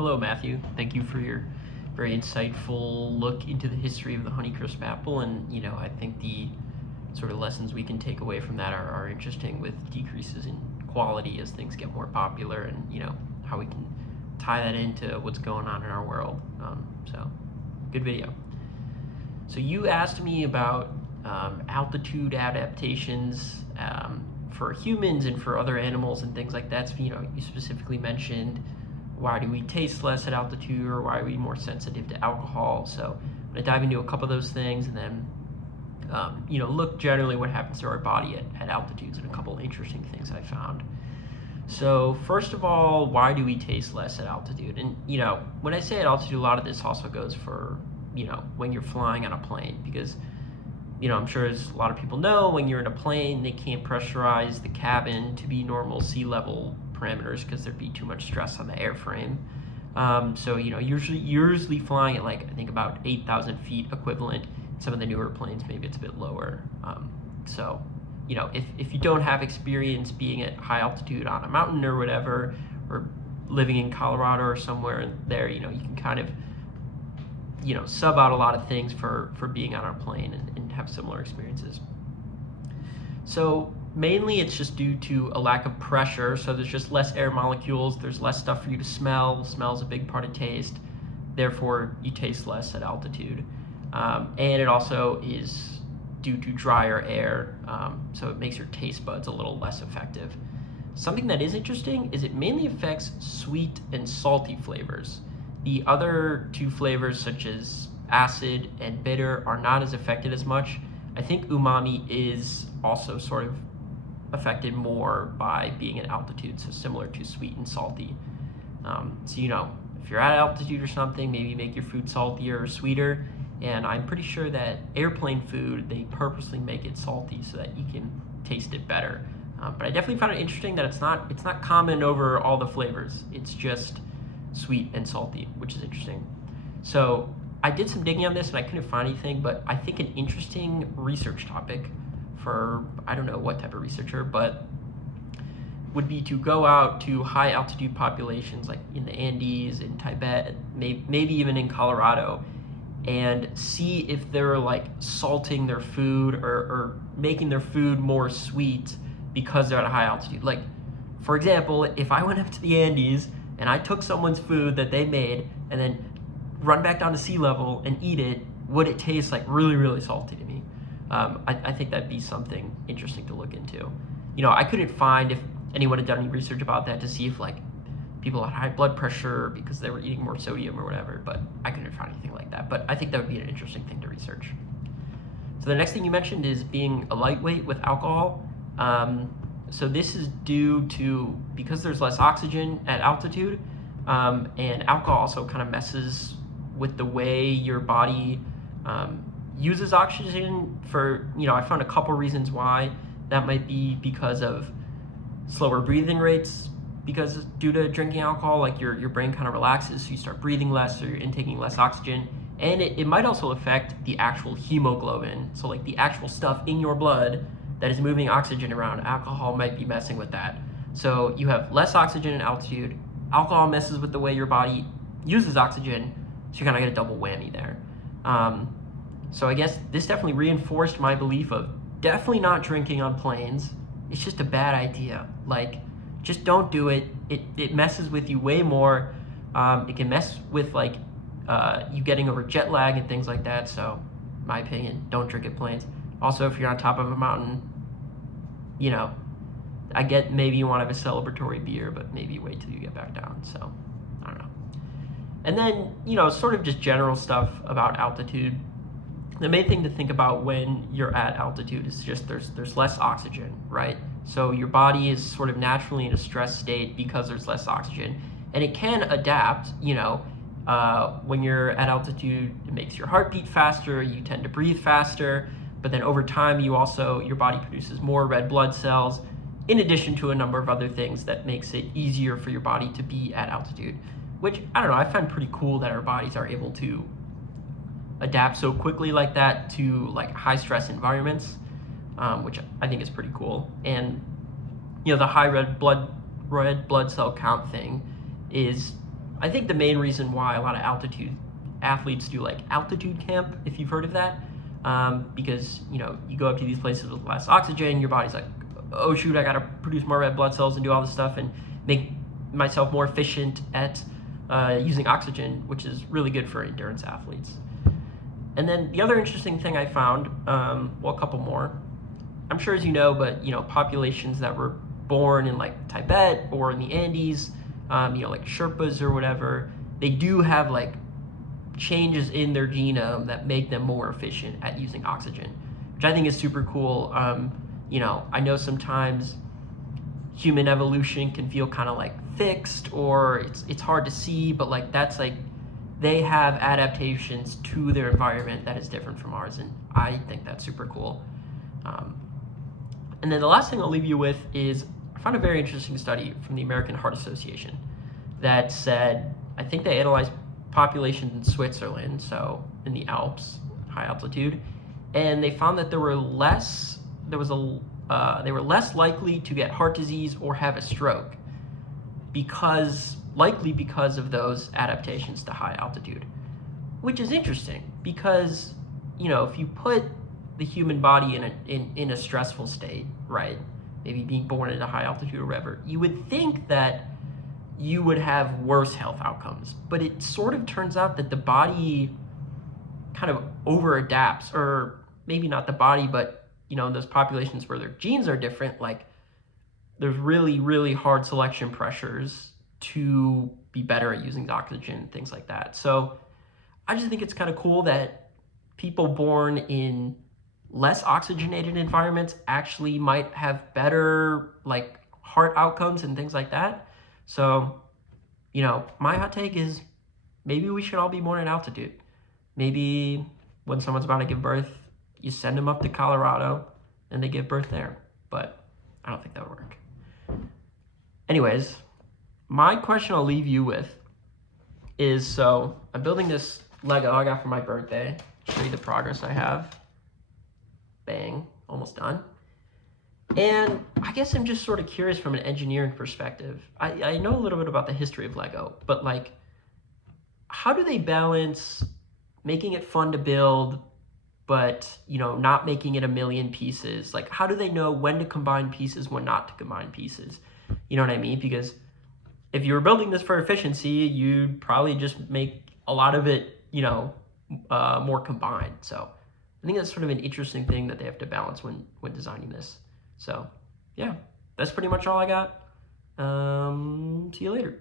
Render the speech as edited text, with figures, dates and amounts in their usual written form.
Hello, Matthew. Thank you for your very insightful look into the history of the Honeycrisp apple. And, I think the sort of lessons we can take away from that are interesting, with decreases in quality as things get more popular, and, how we can tie that into what's going on in our world. So, good video. So, you asked me about altitude adaptations for humans and for other animals and things like that. So, you specifically mentioned, why do we taste less at altitude, or why are we more sensitive to alcohol? So I'm going to dive into a couple of those things, and then look generally what happens to our body at altitudes, and a couple of interesting things I found. So first of all, why do we taste less at altitude? And when I say at altitude, a lot of this also goes for when you're flying on a plane, because I'm sure as a lot of people know, when you're in a plane, they can't pressurize the cabin to be normal sea level parameters because there'd be too much stress on the airframe. So usually flying at, like, I think about 8,000 feet equivalent. Some of the newer planes, maybe it's a bit lower. So if you don't have experience being at high altitude on a mountain or whatever, or living in Colorado or somewhere there, you can kind of sub out a lot of things for being on a plane and have similar experiences. So mainly it's just due to a lack of pressure. So there's just less air molecules, there's less stuff for you to smell. Smell's a big part of taste, therefore you taste less at altitude. And it also is due to drier air, so it makes your taste buds a little less effective. Something that is interesting is it mainly affects sweet and salty flavors. The other two flavors, such as acid and bitter, are not as affected as much. I think umami is also sort of affected more by being at altitude, so similar to sweet and salty. So if you're at altitude or something, maybe make your food saltier or sweeter. And I'm pretty sure that airplane food, they purposely make it salty so that you can taste it better. But I definitely found it interesting that it's not common over all the flavors. It's just sweet and salty, which is interesting. So I did some digging on this and I couldn't find anything, but I think an interesting research topic for, I don't know what type of researcher, but would be to go out to high altitude populations like in the Andes, in Tibet, maybe even in Colorado, and see if they're like salting their food or making their food more sweet because they're at a high altitude. Like, for example, if I went up to the Andes and I took someone's food that they made and then run back down to sea level and eat it, would it taste like really, really salty to me? I think that'd be something interesting to look into. I couldn't find if anyone had done any research about that to see if, like, people had high blood pressure because they were eating more sodium or whatever, but I couldn't find anything like that. But I think that would be an interesting thing to research. So the next thing you mentioned is being a lightweight with alcohol. So this is due to, because there's less oxygen at altitude, and alcohol also kind of messes with the way your body uses oxygen. For, I found a couple reasons why. That might be because of slower breathing rates, because due to drinking alcohol, like your brain kind of relaxes, so you start breathing less, so you're intaking less oxygen. And it might also affect the actual hemoglobin, so like the actual stuff in your blood that is moving oxygen around. Alcohol might be messing with that. So you have less oxygen in altitude, alcohol messes with the way your body uses oxygen, so you kind of get a double whammy there. So I guess this definitely reinforced my belief of definitely not drinking on planes. It's just a bad idea. Like, just don't do it. It messes with you way more. It can mess with, like, you getting over jet lag and things like that. So, in my opinion, don't drink at planes. Also, if you're on top of a mountain, I get maybe you want to have a celebratory beer, but maybe wait till you get back down. So, I don't know. And then, sort of just general stuff about altitude. The main thing to think about when you're at altitude is just there's less oxygen, right? So your body is sort of naturally in a stress state because there's less oxygen, and it can adapt. When you're at altitude, it makes your heart beat faster, you tend to breathe faster, but then over time your body produces more red blood cells, in addition to a number of other things that makes it easier for your body to be at altitude, which, I don't know, I find pretty cool that our bodies are able to adapt so quickly like that to, like, high stress environments, which I think is pretty cool. And the high red blood cell count thing is I think the main reason why a lot of altitude athletes do like altitude camp, if you've heard of that, because you know you go up to these places with less oxygen, your body's like, oh shoot, I gotta produce more red blood cells and do all this stuff and make myself more efficient at using oxygen, which is really good for endurance athletes. And then the other interesting thing I found, well, a couple more. I'm sure as you know, but you know, populations that were born in like Tibet or in the Andes, you know, like Sherpas or whatever, they do have like changes in their genome that make them more efficient at using oxygen, which I think is super cool. You know, I know sometimes human evolution can feel kind of like fixed or it's hard to see, but like that's like they have adaptations to their environment that is different from ours, and I think that's super cool. And then the last thing I'll leave you with is I found a very interesting study from the American Heart Association that said, I think they analyzed populations in Switzerland, so in the Alps, high altitude, and they found that they were less likely to get heart disease or have a stroke likely because of those adaptations to high altitude, which is interesting because, you know, if you put the human body in a stressful state, right, maybe being born at a high altitude or whatever, you would think that you would have worse health outcomes. But it sort of turns out that the body kind of over adapts, or maybe not the body, but you know, in those populations where their genes are different, like there's really, really hard selection pressures to be better at using oxygen and things like that. So I just think it's kind of cool that people born in less oxygenated environments actually might have better like heart outcomes and things like that. So, you know, my hot take is maybe we should all be born at altitude. Maybe when someone's about to give birth, you send them up to Colorado and they give birth there. But I don't think that would work. Anyways, my question I'll leave you with is, so I'm building this Lego I got for my birthday. Show you the progress I have. Bang, almost done. And I guess I'm just sort of curious from an engineering perspective. I know a little bit about the history of Lego, but like, how do they balance making it fun to build, but you know, not making it a million pieces? Like, how do they know when to combine pieces, when not to combine pieces? You know what I mean? Because if you were building this for efficiency, you'd probably just make a lot of it, you know, more combined. So I think that's sort of an interesting thing that they have to balance when designing this. So yeah, that's pretty much all I got. See you later.